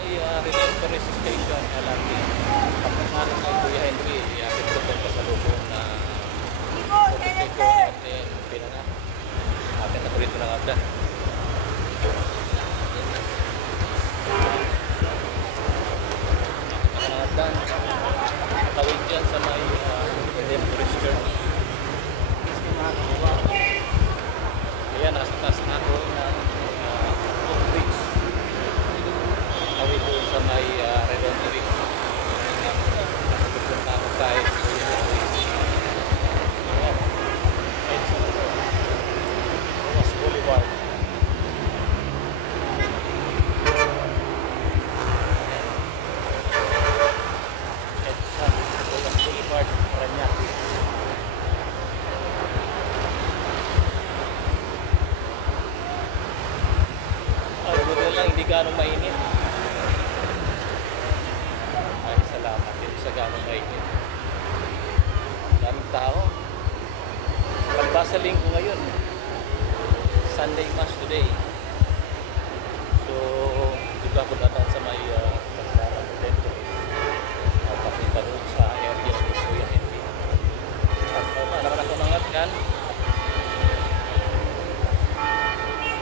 Ay, Redemptorist Station, LRT. Tapos na rin kay Kuya Henry, iapit ko po sa lubong na motorcycle at then pinana. Atin na po rito ng agda. Nakakagdan. Tawid dyan sa may Redemptorist Church. Ayan, nasa taas na ako ng bridge. Tawid doon sa may Redemptorist. Pupunta ako kahit Rojas Boulevard. Rojas Boulevard, Parañaque. Buti lang, hindi ganong mainit. Ay, salamat. Hindi sa ganong mainit. Daming tao. Pagbasa linggo ngayon. Sunday Mass today. So, dito ako dadaan sa may Pagkaran dito. Papunta doon sa area ni Kuya Henry. At naman ako nangatgan.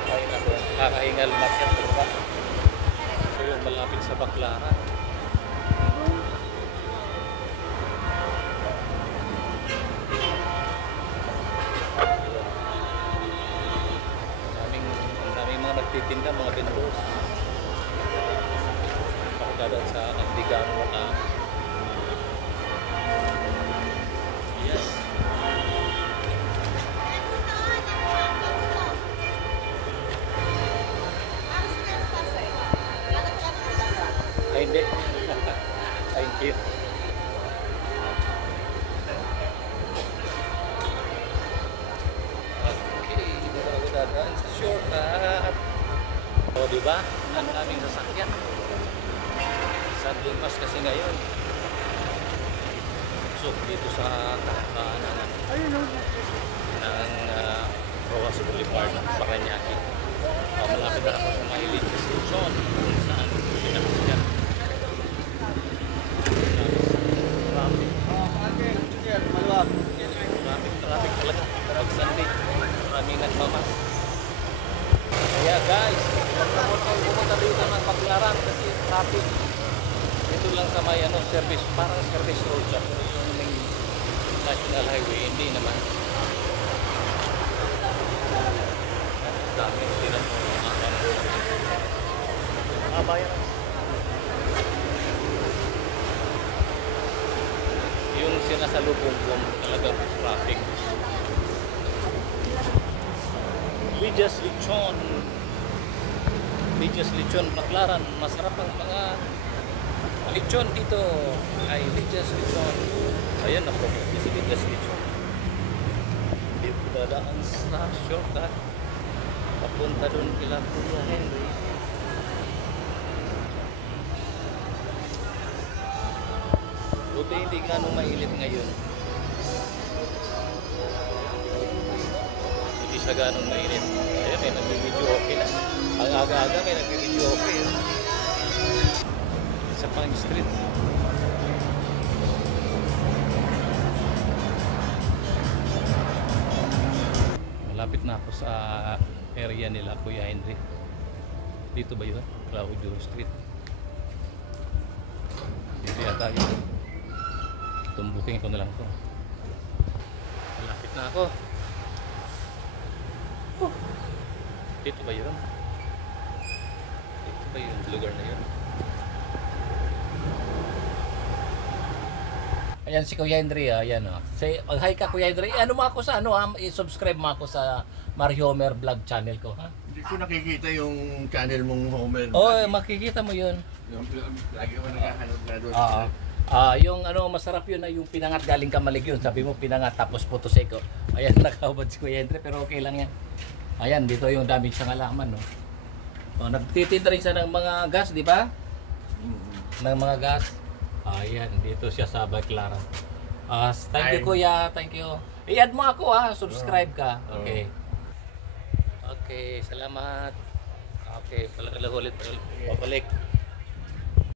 Ay, nako. Kakahingal market ba? So, yung malapit sa Baclaran. Daming mga nagtitinda, mga vendors. Ako dadaan sa Nagdigan na yes. Ay, hindi. Thank you. Okay, dito ako dadaan sa shortcut. O, diba? Ang daming sasakyan. Sunday Mass kasi ngayon. So, dito sa kahanan ng Rojas Boulevard, Parañaque. Malapit na ako sa Mailin Station kung saan pinakasigan. Traffic talaga pag Sunday. Maraming nagmamas. Kaya guys, pumunta dito ng Baclaran kasi traffic. Ito lang sa may service, parang service road siya. Yung may national highway, hindi naman. Dami, tinan mo mga bayan. Yung sinasalubong ko talagang traffic. Villas Lechon, Baclaran. Masarap ang mga lechon dito. Ay, Villas Lechon. Ayan ako, si Villas Lechon. Dito dadaan sa shortcut. Papunta doon kila Kuya Henry. Buti hindi ganong mainit ngayon. Hindi siya ganong mainit. Ayan, may nag-video okay na. Ang aga-aga may nag-video okay. Sa Pang Street. Malapit na ako sa area nila Kuya Henry. Dito ba yun? Claudio Street. Dito yata yun. Tumbuking ko na lang to. Malapit na ako. Dito ba yun? Dito ba yung lugar na yun? Ayan si Kuya Henry, ayan o. Say, hi ka Kuya Henry. Ano mo ako sa i-subscribe mo ako sa Mario Homer vlog channel ko, ha? Hindi ko nakikita yung channel mong Homer. Makikita mo yun. Lagi ko naghahanap na doon. Yung masarap yun ay yung pinangat galing Kamalig yun. Sabi mo pinangat tapos Potoseko. Ayan, nakahubad si Kuya Henry pero okay lang yan. Ayan, dito yung damage sa halaman, no. Nagtitinda rin siya ng mga gas, di ba? Ng mga gas. Ayan, dito siya sa Baclaran. Thank you Kuya, thank you. I-add mo ako subscribe ka. Okay. Okay, salamat. Okay, pala ulit. Pabalik.